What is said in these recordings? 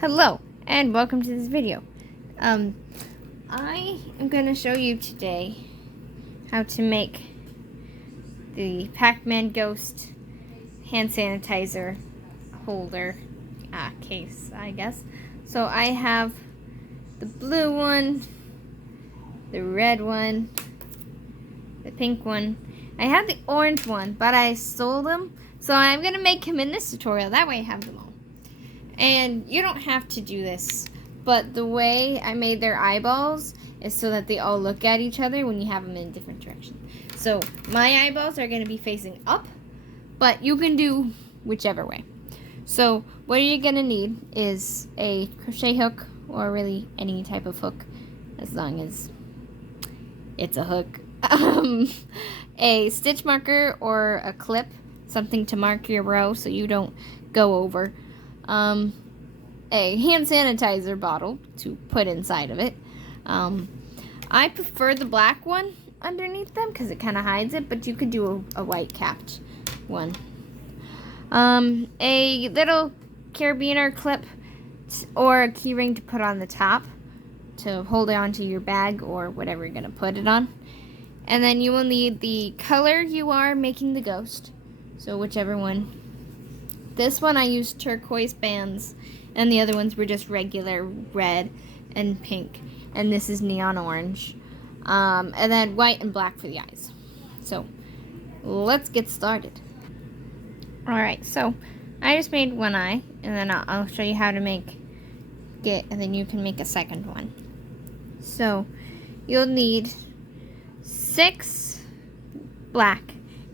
Hello, and welcome to this video. I am going to show you today how to make the Pac Man Ghost hand sanitizer holder case, I guess. So I have the blue one, the red one, the pink one. I have the orange one, but I sold them. So I'm going to make him in this tutorial. That way I have them all. And you don't have to do this, but the way I made their eyeballs is so that they all look at each other when you have them in different directions. So my eyeballs are going to be facing up, but you can do whichever way. So what you're going to need is a crochet hook, or really any type of hook, as long as it's a hook. A stitch marker or a clip, something to mark your row so you don't go over. A hand sanitizer bottle to put inside of it. I prefer the black one underneath them because it kind of hides it, but you could do a white capped one. A little carabiner clip or a key ring to put on the top to hold it onto your bag or whatever you're going to put it on. And then you will need the color you are making the ghost, so whichever one. This one I used turquoise bands, and the other ones were just regular red and pink, and this is neon orange. And then white and black for the eyes. So let's get started. Alright, so I just made one eye, and then I'll show you how to make it, and then you can make a second one. So you'll need 6 black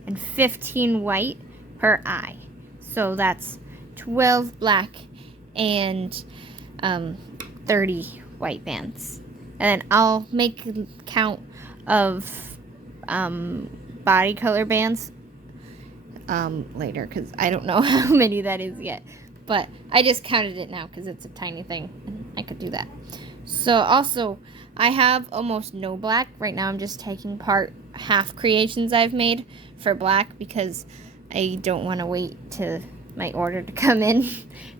and 15 white per eye. So that's 12 black and 30 white bands. And then I'll make a count of body color bands later, because I don't know how many that is yet. But I just counted it now because it's a tiny thing and I could do that. So also, I have almost no black. Right now I'm just taking part half creations I've made for black because I don't want to wait to my order to come in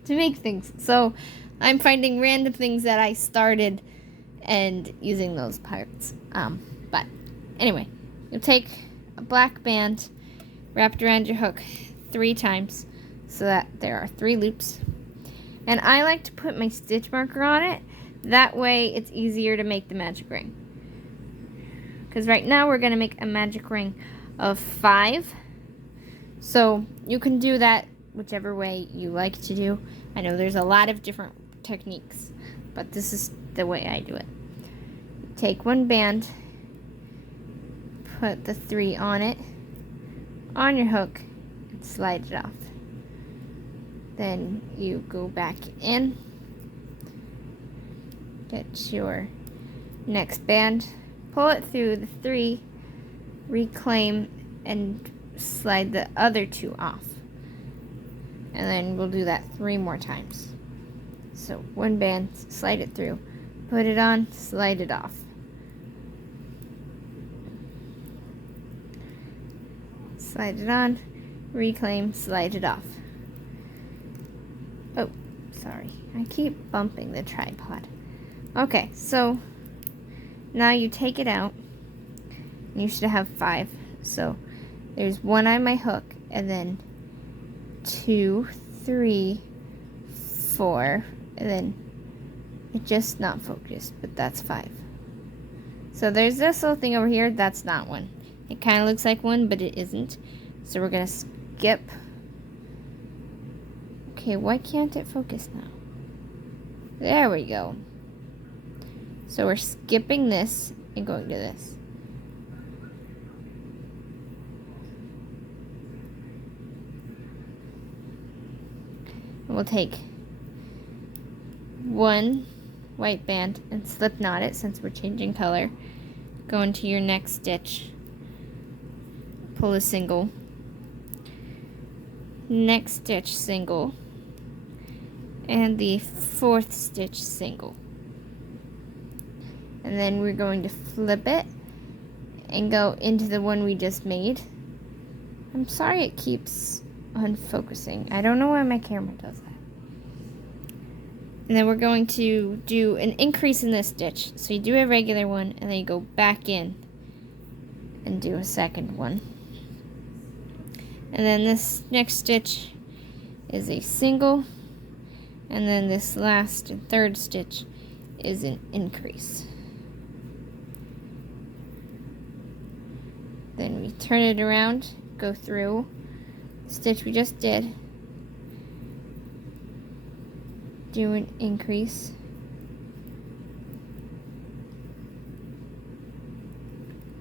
to make things. So I'm finding random things that I started and using those parts. But anyway, you'll take a black band wrapped around your hook 3 times so that there are 3 loops. And I like to put my stitch marker on it. That way it's easier to make the magic ring. Because right now we're going to make a magic ring of 5. So you can do that whichever way you like to do. I know there's a lot of different techniques, but this is the way I do it. Take one band, put the 3 on it, on your hook, and slide it off. Then you go back in, get your next band, pull it through the 3, reclaim, and slide the other 2 off. And then we'll do that 3 more times. So one band, slide it through, put it on, slide it off. Slide it on, reclaim, slide it off. Oh, sorry. I keep bumping the tripod. Okay, so now you take it out. And you should have 5. So there's 1 on my hook, and then 2, 3, 4, and then it's just not focused, but that's 5. So there's this little thing over here, that's not one. It kind of looks like one, but it isn't. So we're going to skip. Okay, why can't it focus now? There we go. So we're skipping this and going to this. And we'll take 1 white band and slip knot it since we're changing color. Go into your next stitch. Pull a single. Next stitch single. And the 4th stitch single. And then we're going to flip it and go into the one we just made. I'm sorry it keeps unfocusing. I don't know why my camera does that. And then we're going to do an increase in this stitch. So you do a regular one, and then you go back in and do a second one. And then this next stitch is a single, and then this last and third stitch is an increase. Then we turn it around, go through the stitch we just did, do an increase,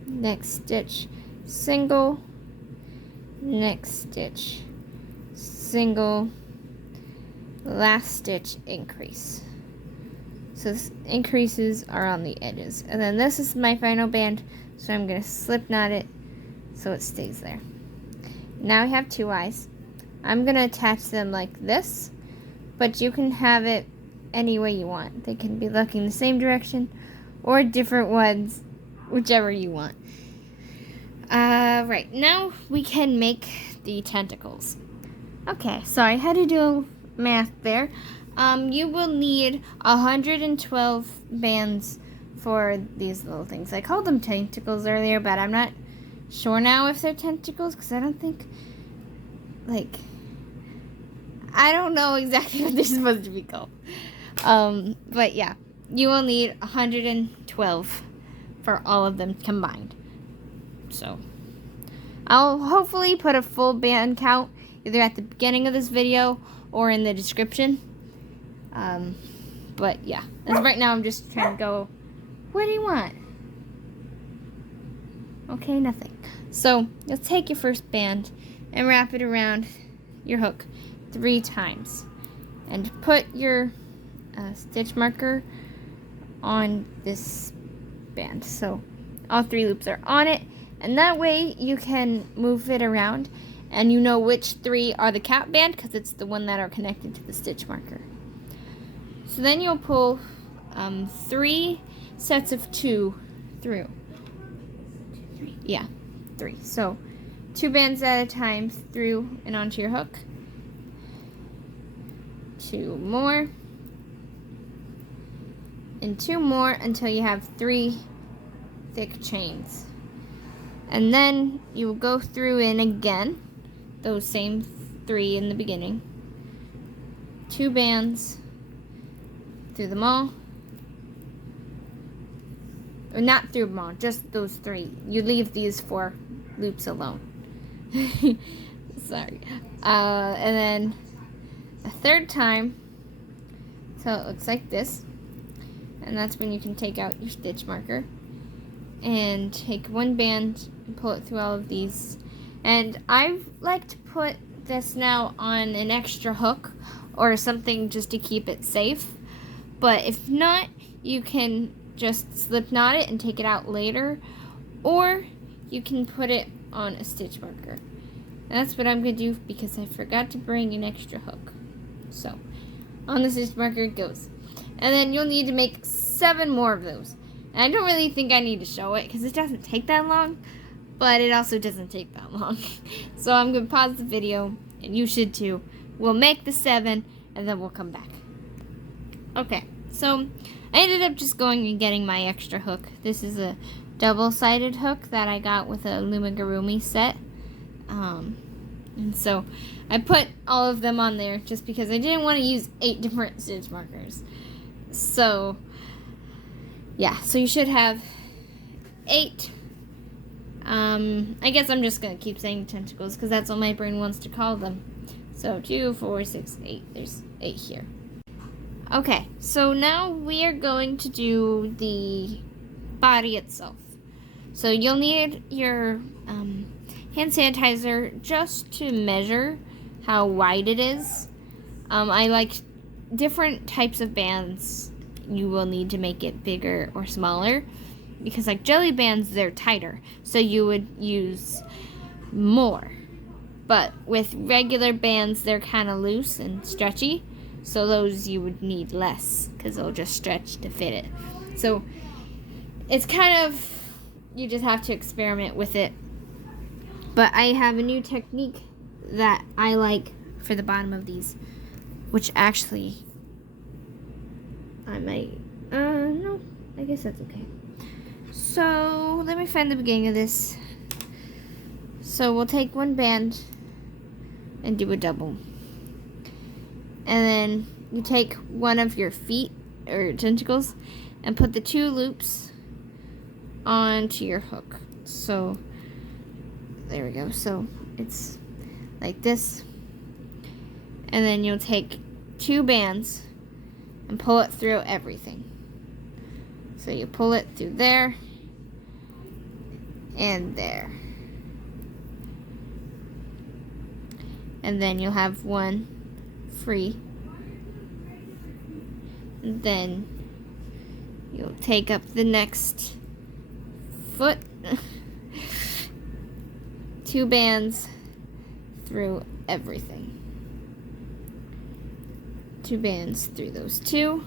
next stitch single, next stitch single, last stitch increase. So this increases are on the edges. And then this is my final band, so I'm going to slip knot it so it stays there. Now I have two eyes. I'm going to attach them like this, but you can have it any way you want. They can be looking the same direction or different ones, whichever you want. Right, now we can make the tentacles. Okay, so I had to do math there. You will need 112 bands for these little things. I called them tentacles earlier, but I'm not sure now if they're tentacles, because I don't think, like, I don't know exactly what they're supposed to be called. But yeah, you will need 112 for all of them combined. So I'll hopefully put a full band count either at the beginning of this video or in the description. But yeah, as right now I'm just trying to go, what do you want? Okay, nothing. So you'll take your first band and wrap it around your hook 3 times. And put your stitch marker on this band. So all 3 loops are on it. And that way you can move it around and you know which 3 are the cap band because it's the one that are connected to the stitch marker. So then you'll pull 3 sets of 2 through. 3. Yeah, 3. So 2 bands at a time through and onto your hook. 2 more. And 2 more until you have 3 thick chains. And then you will go through in again, those same 3 in the beginning. 2 bands through them all. Or not through them all, just those 3. You leave these 4 loops alone. Sorry. And then a third time, so it looks like this. And that's when you can take out your stitch marker and take 1 band and pull it through all of these. And I like to put this now on an extra hook or something just to keep it safe. But if not, you can just slip knot it and take it out later, or you can put it on a stitch marker. And that's what I'm going to do because I forgot to bring an extra hook. So on the stitch marker it goes. And then you'll need to make 7 more of those. And I don't really think I need to show it because it doesn't take that long, but it also doesn't take that long. So I'm going to pause the video, and you should too. We'll make the 7, and then we'll come back. Okay, so I ended up just going and getting my extra hook. This is a double-sided hook that I got with a Loomigurumi set. And so I put all of them on there just because I didn't want to use 8 different stitch markers. So yeah, so you should have 8. I guess I'm just going to keep saying tentacles because that's what my brain wants to call them. So 2, 4, 6, 8. There's 8 here. Okay, so now we are going to do the body itself. So you'll need your hand sanitizer just to measure how wide it is. I like different types of bands. You will need to make it bigger or smaller because like jelly bands, they're tighter, so you would use more. But with regular bands, they're kind of loose and stretchy, so those you would need less because they'll just stretch to fit it. So it's kind of, you just have to experiment with it. But I have a new technique that I like for the bottom of these, which actually I might, no, I guess that's okay. So, let me find the beginning of this. So, we'll take one band and do a double. And then you take one of your feet or tentacles and put the 2 loops onto your hook. So, there we go. So, it's like this. And then you'll take 2 bands and pull it through everything. So you pull it through there and there. And then you'll have one free. And then you'll take up the next foot. 2 bands through everything. 2 bands through those 2.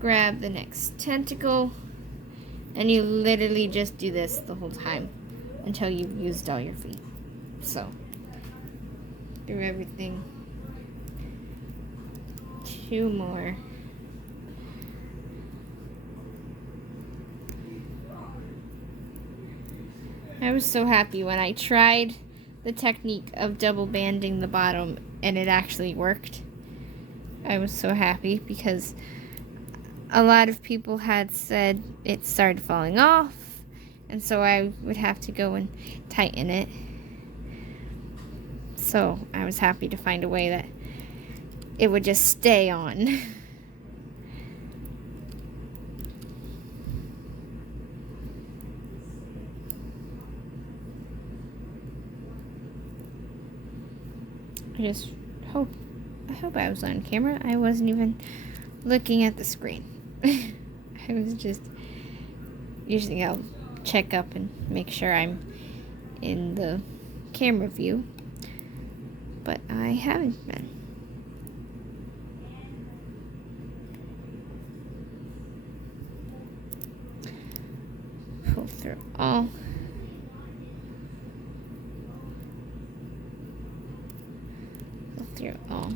Grab the next tentacle, and you literally just do this the whole time until you've used all your feet. So, through everything. 2 more. I was so happy when I tried the technique of double banding the bottom and it actually worked. I was so happy because a lot of people had said it started falling off, and so I would have to go and tighten it. So I was happy to find a way that it would just stay on. I hope I was on camera. I wasn't even looking at the screen. I was just, usually I'll check up and make sure I'm in the camera view, but I haven't been. Pull through all. Pull through all.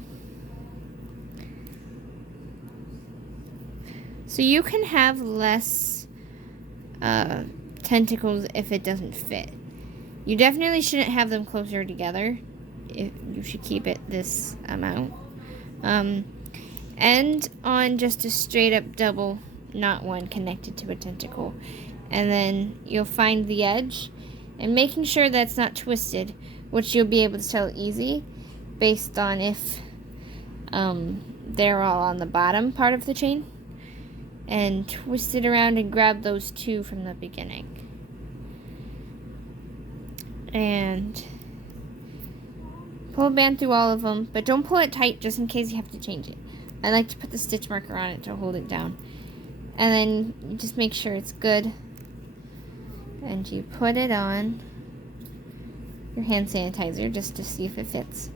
So you can have less tentacles if it doesn't fit. You definitely shouldn't have them closer together. You should keep it this amount. And on just a straight up double, not one connected to a tentacle. And then you'll find the edge and making sure that's not twisted, which you'll be able to tell easy based on if they're all on the bottom part of the chain. And twist it around and grab those 2 from the beginning. And pull a band through all of them, but don't pull it tight just in case you have to change it. I like to put the stitch marker on it to hold it down. And then you just make sure it's good. And you put it on your hand sanitizer just to see if it fits.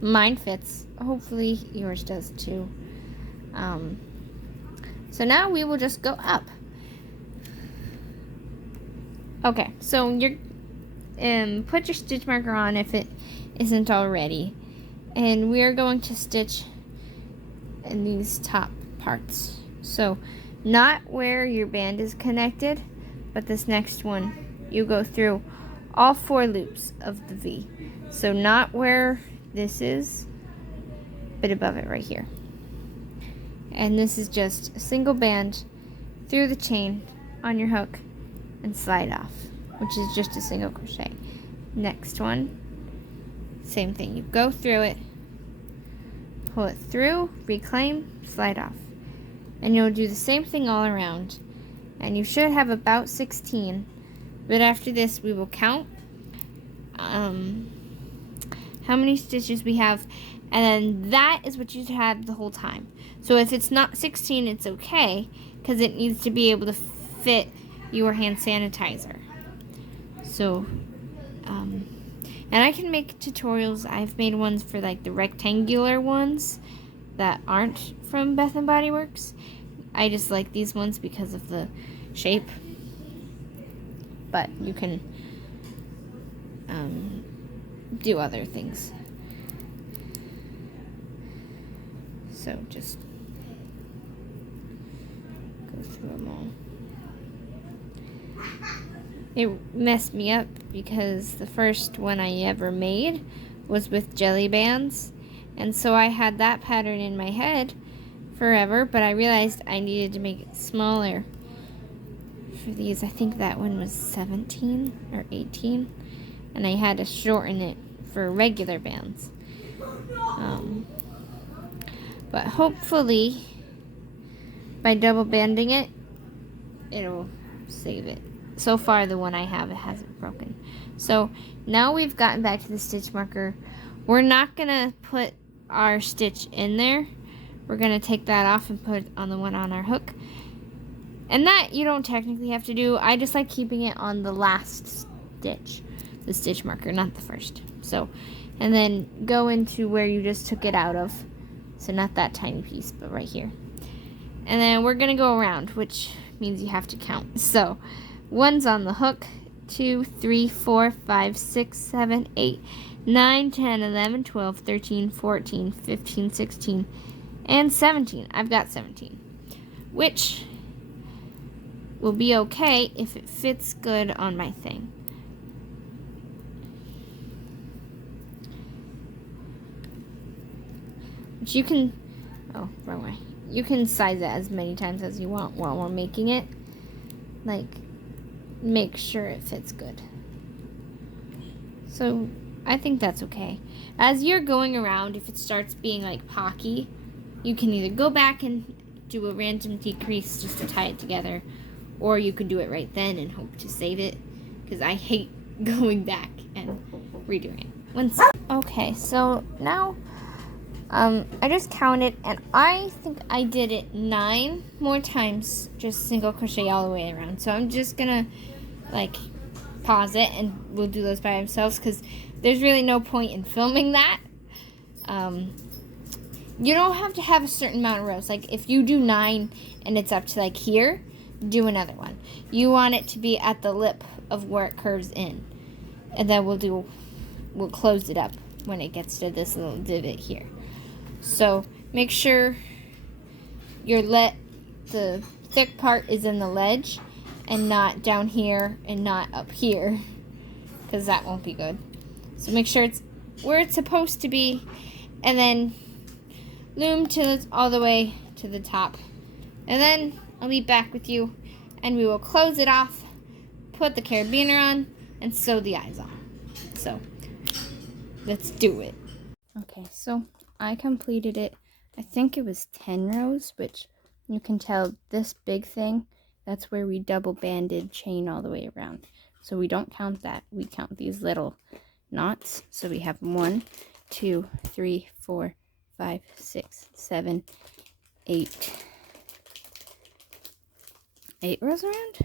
Mine fits. Hopefully yours does too. So now we will just go up. Okay, so you're put your stitch marker on if it isn't already, and we are going to stitch in these top parts. So not where your band is connected, but this next one. You go through all 4 loops of the V. So not where this is, but above it right here. And this is just a single band through the chain on your hook and slide off, which is just a single crochet. Next one, same thing. You go through it, pull it through, reclaim, slide off. And you'll do the same thing all around. And you should have about 16. But after this, we will count how many stitches we have. And then that is what you should have the whole time. So if it's not 16, it's okay, because it needs to be able to fit your hand sanitizer. So, and I can make tutorials. I've made ones for like the rectangular ones that aren't from Bath and Body Works. I just like these ones because of the shape. But you can do other things. So just through them all. It messed me up because the first one I ever made was with jelly bands, and so I had that pattern in my head forever, but I realized I needed to make it smaller for these. I think that one was 17 or 18, and I had to shorten it for regular bands. But hopefully by double banding it, it'll save it. So far the one I have, it hasn't broken. So now we've gotten back to the stitch marker. We're not gonna put our stitch in there. We're gonna take that off and put it on the one on our hook. And that you don't technically have to do. I just like keeping it on the last stitch, the stitch marker, not the first. So, and then go into where you just took it out of. So not that tiny piece, but right here. And then we're gonna go around, which means you have to count. So, 1's on the hook, 2, 3, 4, 5, 6, 7, 8, 9, 10, 11, 12, 13, 14, 15, 16, and 17. I've got 17, which will be okay if it fits good on my thing. Which you can, oh, wrong way. You can size it as many times as you want while we're making it. Like, make sure it fits good. So, I think that's okay. As you're going around, if it starts being like pocky, you can either go back and do a random decrease just to tie it together, or you could do it right then and hope to save it, because I hate going back and redoing it. Okay, so now I just counted, and I think I did it 9 more times, just single crochet all the way around. So I'm just gonna like pause it and we'll do those by ourselves, because there's really no point in filming that. You don't have to have a certain amount of rows. Like if you do 9 and it's up to like here, do another one. You want it to be at the lip of where it curves in, and then we'll close it up when it gets to this little divot here. So make sure the thick part is in the ledge and not down here and not up here, because that won't be good. So make sure it's where it's supposed to be, and then loom all the way to the top. And then I'll be back with you and we will close it off, put the carabiner on, and sew the eyes on. So let's do it. Okay, so I completed it. I think it was 10 rows, which you can tell this big thing, that's where we double banded chain all the way around. So we don't count that. We count these little knots. So we have 1, 2, 3, 4, 5, 6, 7, 8. 8 rows around? 1,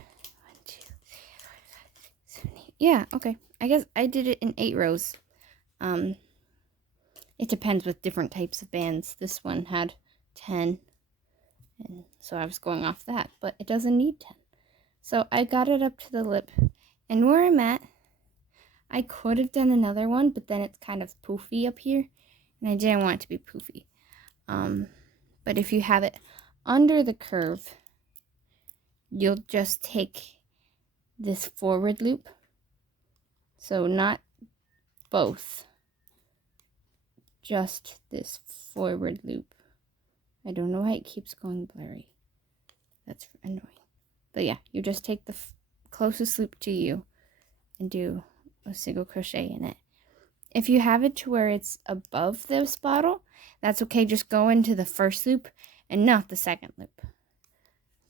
2, 3, 4, 5, 6, 7, 8. Yeah, okay. I guess I did it in 8 rows. It depends with different types of bands. This one had 10, and so I was going off that, but it doesn't need 10. So I got it up to the lip, and where I'm at, I could have done another one, but then it's kind of poofy up here, and I didn't want it to be poofy. But if you have it under the curve, you'll just take this forward loop, so not both, just this forward loop. I don't know why it keeps going blurry. That's annoying. But yeah, you just take the closest loop to you and do a single crochet in it. If you have it to where it's above this bottle, that's okay. Just go into the first loop and not the second loop,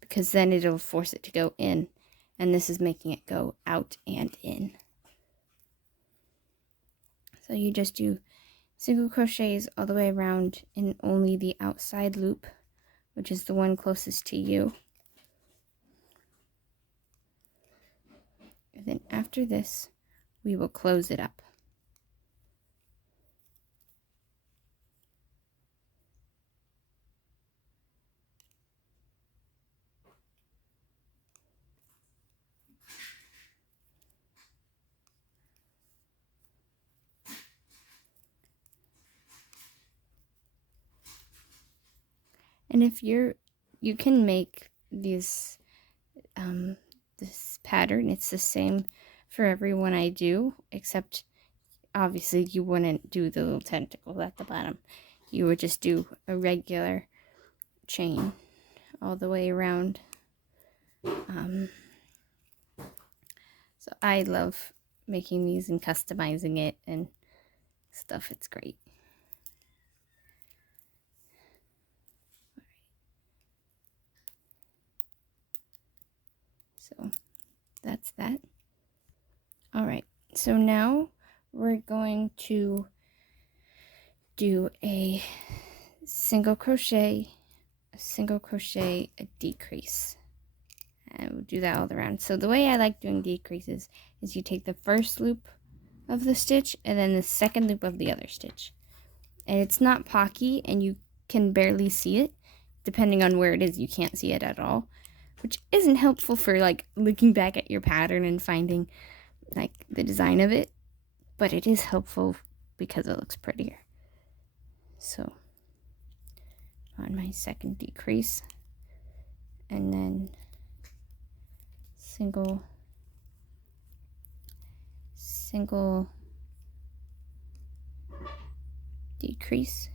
because then it'll force it to go in, and this is making it go out and in. So you just do single crochets all the way around in only the outside loop, which is the one closest to you. And then after this, we will close it up. And if you can make this pattern. It's the same for every one I do, except obviously you wouldn't do the little tentacles at the bottom. You would just do a regular chain all the way around. So I love making these and customizing it and stuff. It's great. So that's that. All right, so now we're going to do a single crochet, a decrease, and we'll do that all around. So the way I like doing decreases is you take the first loop of the stitch and then the second loop of the other stitch, and it's not pocky and you can barely see it. Depending on where it is, you can't see it at all, which isn't helpful for like looking back at your pattern and finding like the design of it, but it is helpful because it looks prettier. So on my second decrease, and then single decrease,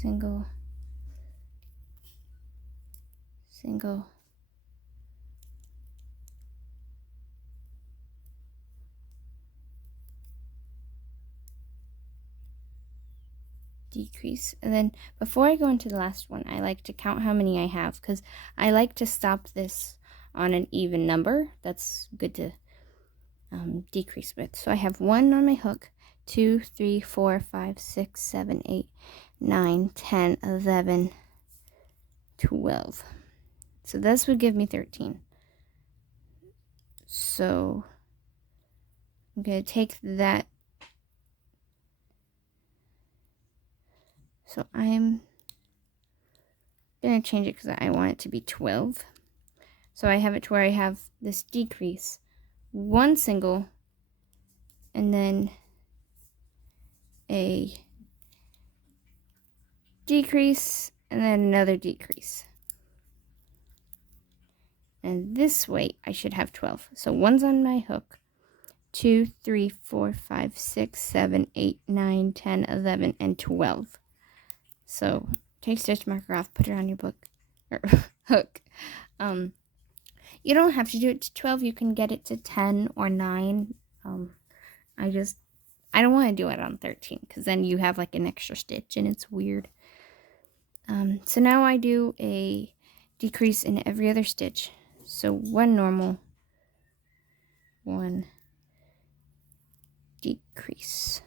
single decrease. And then before I go into the last one, I like to count how many I have, because I like to stop this on an even number. That's good to decrease with. So I have 1 on my hook, 2, 3, 4, 5, 6, 7, 8, 9, 10, 11, 12. So this would give me 13. So I'm going to take that. So I'm going to change it because I want it to be 12. So I have it to where I have this decrease, 1 single, and then a decrease, and then another decrease. And this way I should have 12. So 1's on my hook, 2, 3, 4, 5, 6, 7, 8, 9, 10, 11, and 12. So take stitch marker off, put it on your book or hook. You don't have to do it to 12. You can get it to 10 or 9. I don't want to do it on 13 because then you have like an extra stitch and it's weird. So now I do a decrease in every other stitch. So 1 normal, 1 decrease.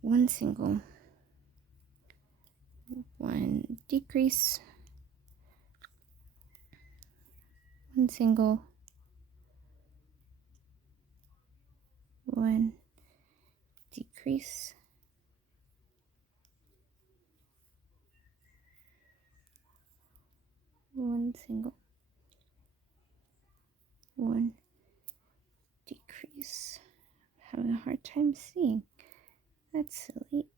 1 single, 1 decrease, 1 single, 1 decrease, 1 single, 1 decrease. Having a hard time seeing. That's silly.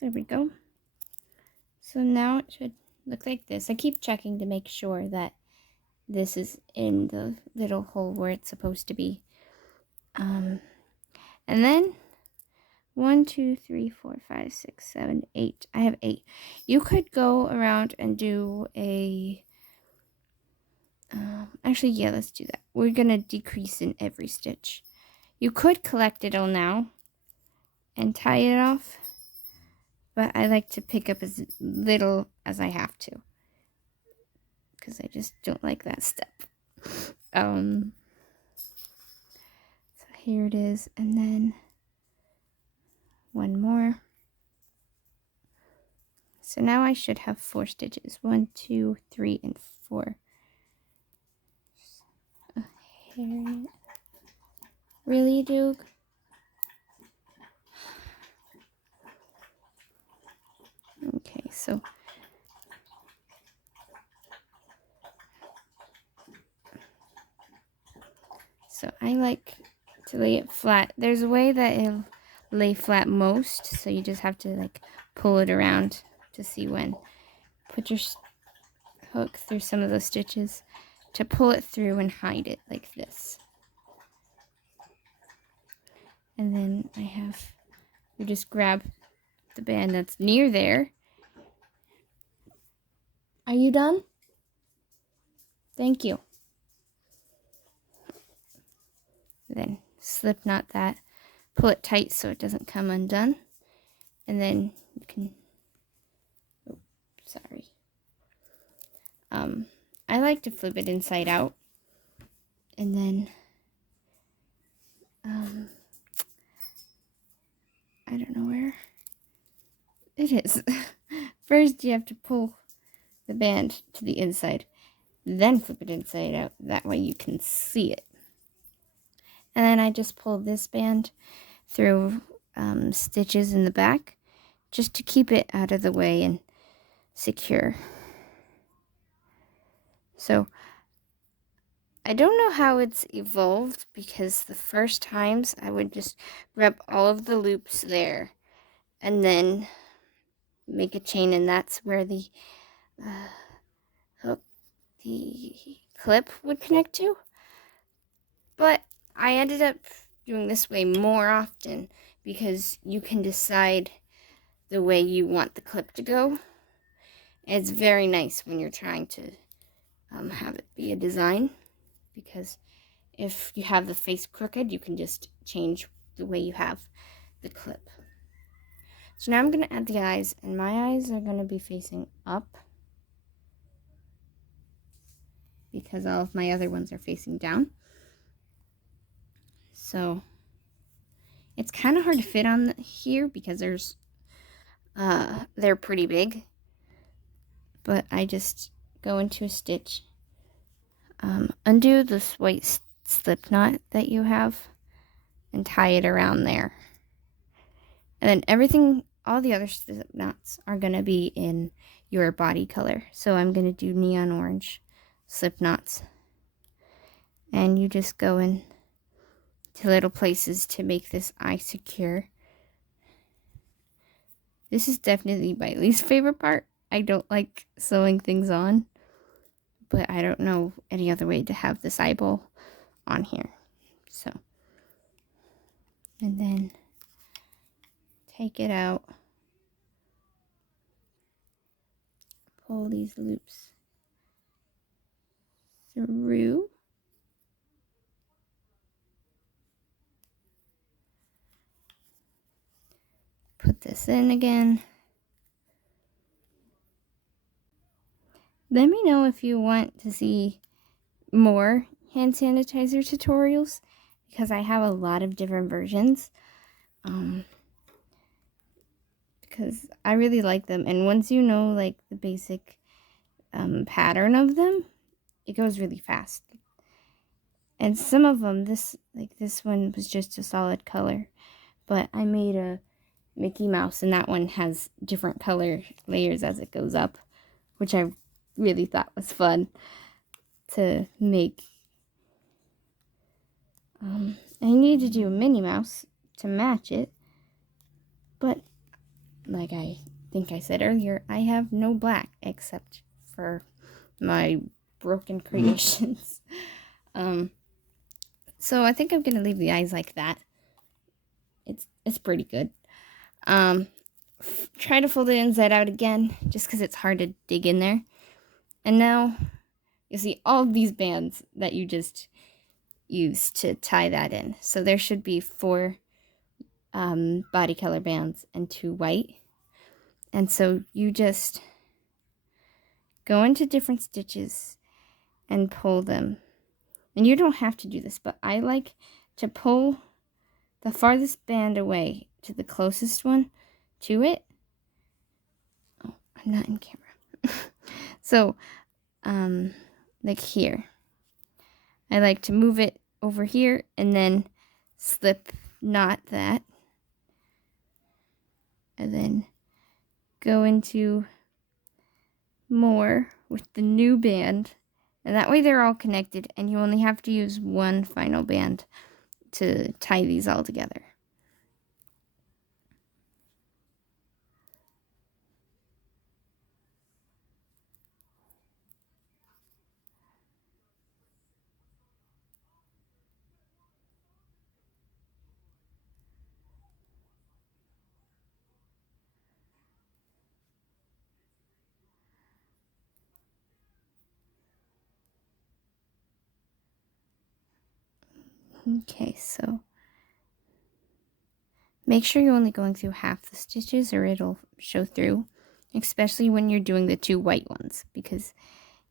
There we go. So now it should look like this. I keep checking to make sure that this is in the little hole where it's supposed to be. And then 1, 2, 3, 4, 5, 6, 7, 8. I have 8. You could go around and do a actually, yeah, let's do that. We're gonna decrease in every stitch. You could collect it all now and tie it off, but I like to pick up as little as I have to because I just don't like that step. So here it is, and then 1 more. So now I should have 4 stitches. 1, 2, 3, and 4. Really, Duke? Okay, so So I like to lay it flat. There's a way that it'll lay flat most, so you just have to like pull it around to see when. Put your hook through some of those stitches to pull it through and hide it like this. And then you just grab the band that's near there. Are you done? Thank you. Then slip knot that, pull it tight so it doesn't come undone, and then you can, sorry. I like to flip it inside out, and then, I don't know where it is. First you have to pull the band to the inside, then flip it inside out, that way you can see it. And then I just pull this band through stitches in the back, just to keep it out of the way and secure. So I don't know how it's evolved, because the first times I would just grab all of the loops there and then make a chain, and that's where the hook, the clip would connect to. But I ended up doing this way more often because you can decide the way you want the clip to go. It's very nice when you're trying to have it be a design, because if you have the face crooked, you can just change the way you have the clip. So now I'm going to add the eyes, and my eyes are going to be facing up because all of my other ones are facing down. So it's kind of hard to fit on here because they're pretty big. But I just go into a stitch, undo this white slip knot that you have, and tie it around there. And then everything, all the other slip knots are going to be in your body color. So I'm going to do neon orange slip knots. And you just go in to little places to make this eye secure. This is definitely my least favorite part. I don't like sewing things on, but I don't know any other way to have this eyeball on here. So, and then take it out, pull these loops through, put this in again. Let me know if you want to see more hand sanitizer tutorials, because I have a lot of different versions. Because I really like them, and once you know like the basic pattern of them, it goes really fast. And some of them, this one was just a solid color, but I made a Mickey Mouse, and that one has different color layers as it goes up, which I really thought was fun to make. I need to do a Minnie Mouse to match it, but like I think I said earlier, I have no black except for my broken creations. So I think I'm gonna leave the eyes like that. It's pretty good. Try to fold it inside out again, just because it's hard to dig in there. And now you see all of these bands that you just used to tie that in. So there should be 4 body color bands and 2 white. And so you just go into different stitches and pull them. And you don't have to do this, but I like to pull the farthest band away to the closest one to it. Oh, I'm not in camera. So, like here. I like to move it over here and then slip knot that. And then go into more with the new band And that way they're all connected, and you only have to use one final band to tie these all together. Okay, so make sure you're only going through half the stitches or it'll show through, especially when you're doing the 2 white ones, because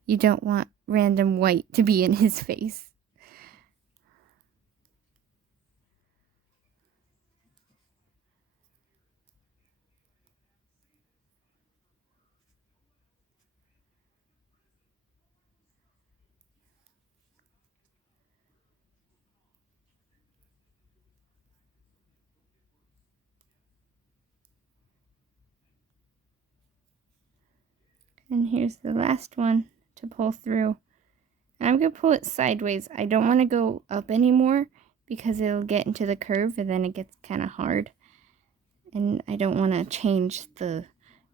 you don't want random white to be in his face. And here's the last one to pull through. And I'm going to pull it sideways. I don't want to go up anymore because it'll get into the curve and then it gets kind of hard. And I don't want to change the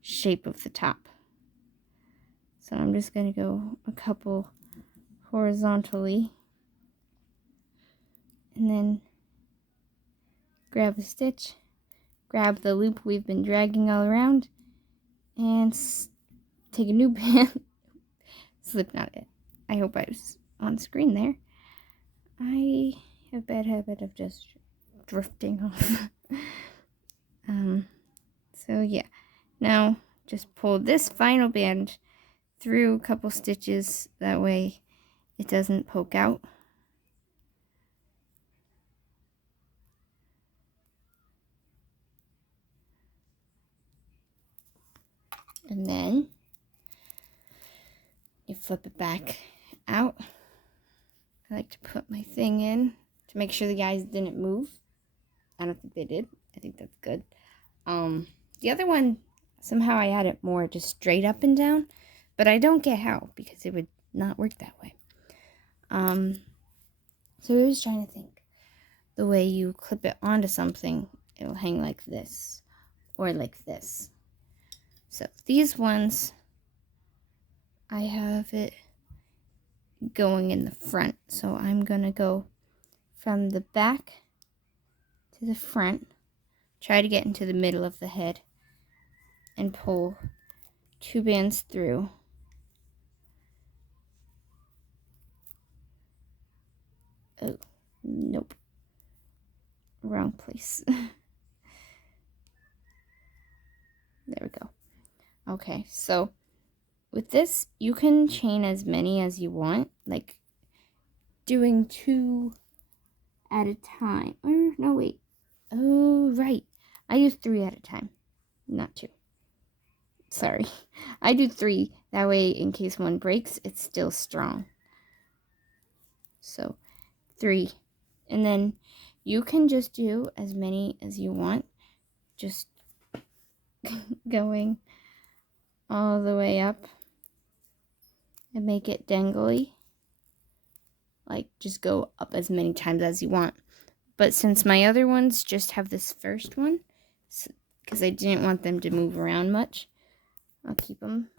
shape of the top. So I'm just going to go a couple horizontally. And then grab a stitch, grab the loop we've been dragging all around, and take a new band. Slip knot it. I hope I was on screen there. I have a bad habit of just drifting off. So yeah, now just pull this final band through a couple stitches, that way it doesn't poke out. And then you flip it back out. I like to put my thing in to make sure the guys didn't move. I don't think they did. I think that's good. The other one, somehow I had it more just straight up and down, but I don't get how, because it would not work that way. So I was trying to think. The way you clip it onto something, it'll hang like this, or like this. So these ones, I have it going in the front, so I'm gonna go from the back to the front, try to get into the middle of the head, and pull 2 bands through. Oh, nope. Wrong place. There we go. Okay, so with this, you can chain as many as you want, like doing 2 at a time. Or, no, wait. Oh, right. I do 3 at a time, not 2. Sorry. I do 3. That way, in case one breaks, it's still strong. So, 3. And then you can just do as many as you want. Just going all the way up and make it dangly. Like, just go up as many times as you want. But since my other ones just have this first one, because I didn't want them to move around much, I'll keep them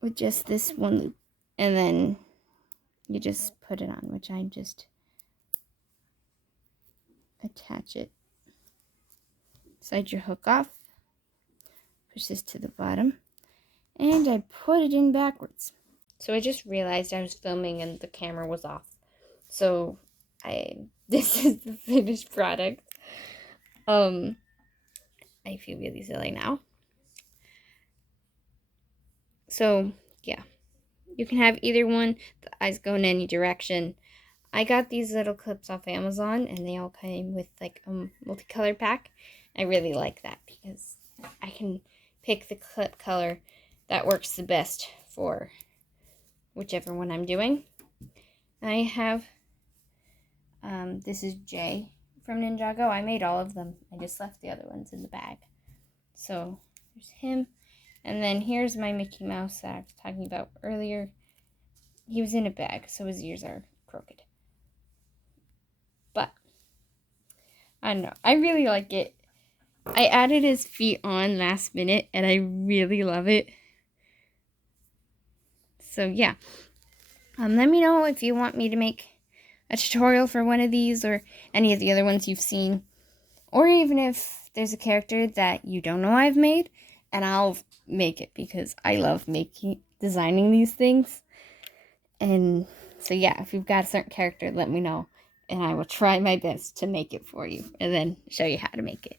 with just this one loop. And then you just put it on, which I just attach it. Slide your hook off, push this to the bottom, and I put it in backwards. So I just realized I was filming and the camera was off. So this is the finished product. I feel really silly now. So yeah, you can have either one. The eyes go in any direction. I got these little clips off Amazon, and they all came with like a multicolor pack. I really like that because I can pick the clip color that works the best for whichever one I'm doing. I have, this is Jay from Ninjago. I made all of them. I just left the other ones in the bag. So there's him. And then here's my Mickey Mouse that I was talking about earlier. He was in a bag, so his ears are crooked. But I don't know. I really like it. I added his feet on last minute, and I really love it. So yeah. Let me know if you want me to make a tutorial for one of these or any of the other ones you've seen. Or even if there's a character that you don't know I've made, and I'll make it because I love designing these things. And so yeah, if you've got a certain character, let me know. And I will try my best to make it for you and then show you how to make it.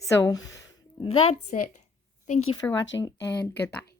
So that's it. Thank you for watching and goodbye.